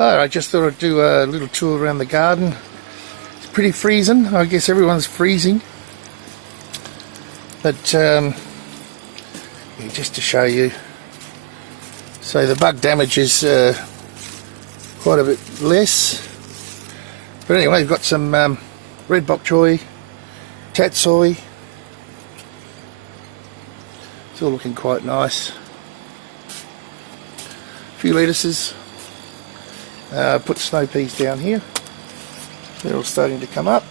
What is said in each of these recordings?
I just thought I'd do a little tour around the garden. It's pretty freezing. I guess everyone's freezing. But yeah, just to show you. So the bug damage is quite a bit less. But anyway, we've got some red bok choy, tatsoi. It's all looking quite nice. A few lettuces. Put snow peas down here. They're all starting to come up.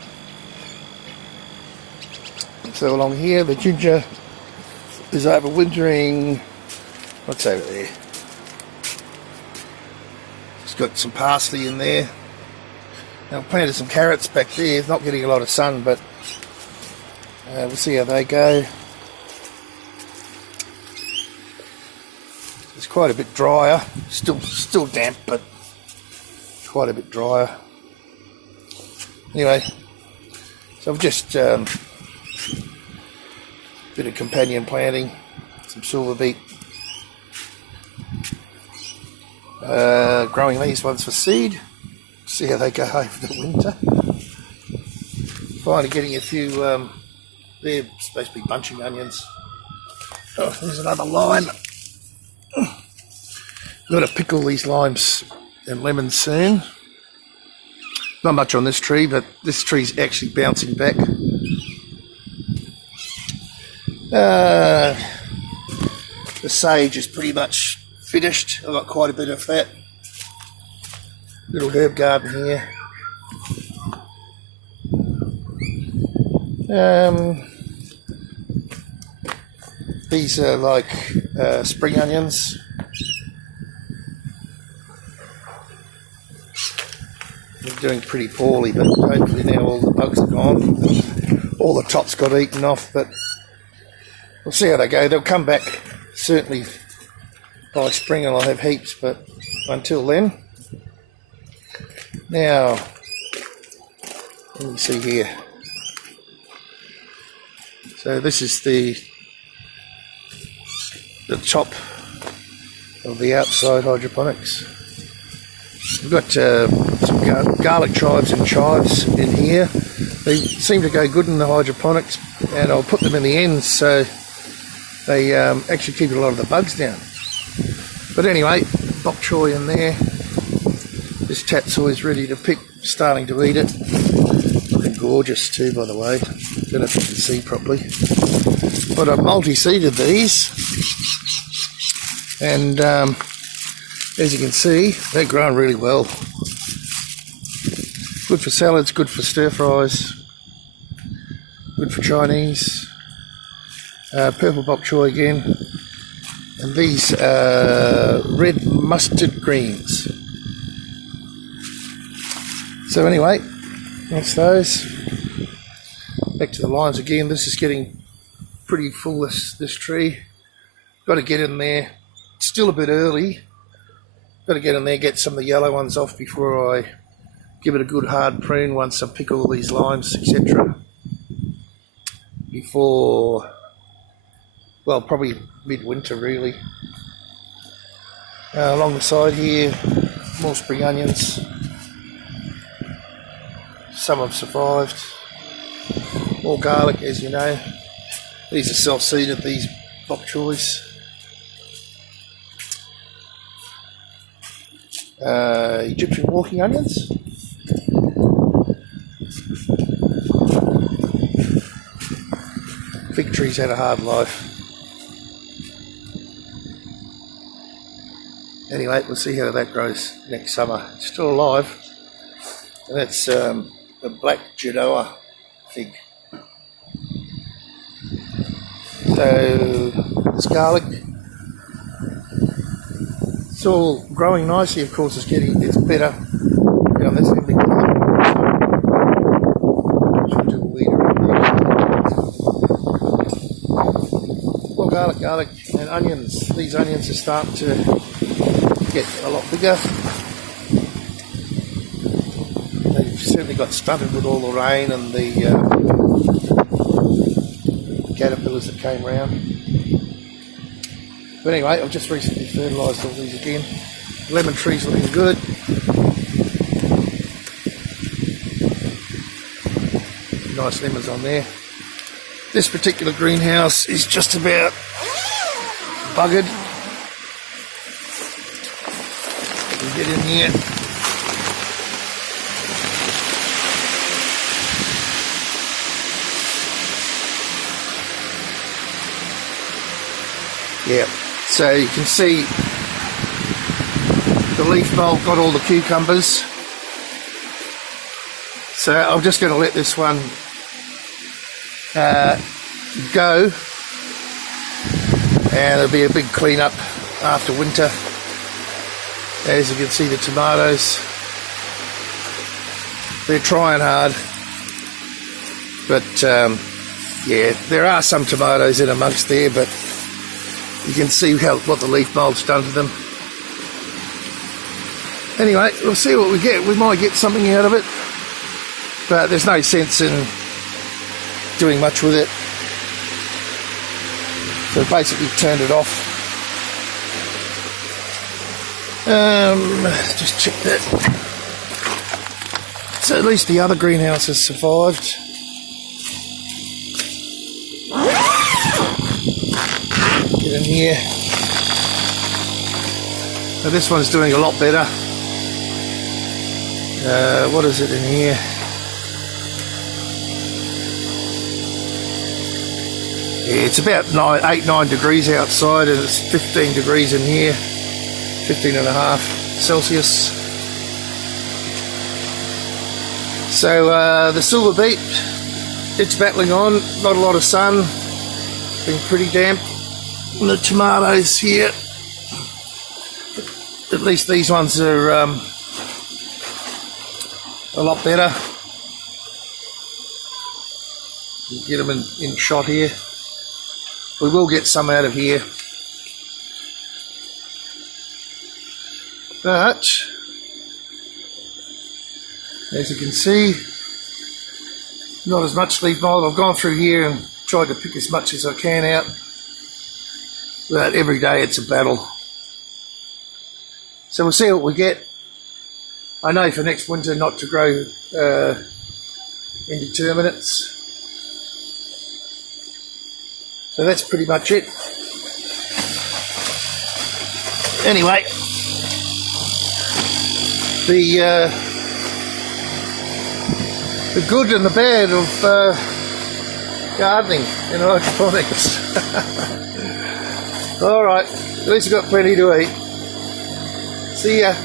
So along here, the ginger is overwintering. What's over there? It's got some parsley in there. Now I've planted some carrots back there. It's not getting a lot of sun, but we'll see how they go. It's quite a bit drier. Still damp, but quite a bit drier. Anyway, so I've just bit of companion planting, some silver beet, growing these ones for seed. See how they go over the winter. Finally getting a few. They're supposed to be bunching onions. Oh, there's another lime. I've got to pickle these limes and lemons soon. Not much on this tree, but this tree's actually bouncing back. The sage is pretty much finished. I've got quite a bit of that. Little herb garden here. These are like spring onions. They're doing pretty poorly, but hopefully now all the bugs are gone. All the tops got eaten off, but we'll see how they go. They'll come back certainly by spring and I'll have heaps, but until then. Now, let me see here. So this is the top of the outside hydroponics. We've got some garlic chives and chives in here. They seem to go good in the hydroponics, and I'll put them in the ends so they actually keep a lot of the bugs down. But anyway, bok choy in there. This tatsoi is ready to pick, starting to eat it. Looking gorgeous too, by the way. Don't know if you can see properly. But I've multi-seeded these, and as you can see, they're growing really well. Good for salads, good for stir fries, good for Chinese. Purple bok choy again, and these red mustard greens. So anyway, that's those. Back to the limes again. This is getting pretty full, this tree. Got to get in there. It's still a bit early. Got to get in there, get some of the yellow ones off before I give it a good hard prune once I pick all these limes, etc. Before, well, probably midwinter really. Along the side here, more spring onions. Some have survived. More garlic, as you know. These are self-seeded, these bok choys. Egyptian walking onions. Fig trees had a hard life. Anyway, we'll see how that grows next summer. It's still alive. And that's the black Genoa fig. So this garlic, it's all growing nicely. Of course, it's better. Yeah, that's everything. Well, garlic and onions. These onions are starting to get a lot bigger. They've certainly got stunted with all the rain and the caterpillars that came round. But anyway, I've just recently fertilised all these again. Lemon trees looking good. nice lemons on there. This particular greenhouse is just about buggered. We get in here. Yeah, so you can see the leaf mold got all the cucumbers. So I'm just going to let this one go, and there'll be a big clean-up after winter. As you can see, the tomatoes, they're trying hard, but yeah, there are some tomatoes in amongst there, but you can see what the leaf mold's done to them. Anyway, we'll see what we get. We might get something out of it, but there's no sense in doing much with it. So basically turned it off. Just check that. So at least the other greenhouse has survived. Get in here. Now this one's doing a lot better. What is it in here? Yeah, it's about 8-9 degrees outside, and it's 15 degrees in here, 15.5 Celsius. So the silver beet, it's battling on, not a lot of sun, been pretty damp. And the tomatoes here, at least these ones are a lot better. You get them in shot here. We will get some out of here, but as you can see, not as much leaf mold. I've gone through here and tried to pick as much as I can out, but every day it's a battle. So we'll see what we get. I know for next winter not to grow indeterminates. So that's pretty much it. Anyway, the good and the bad of gardening in hydroponics. All right, at least I've got plenty to eat. See ya.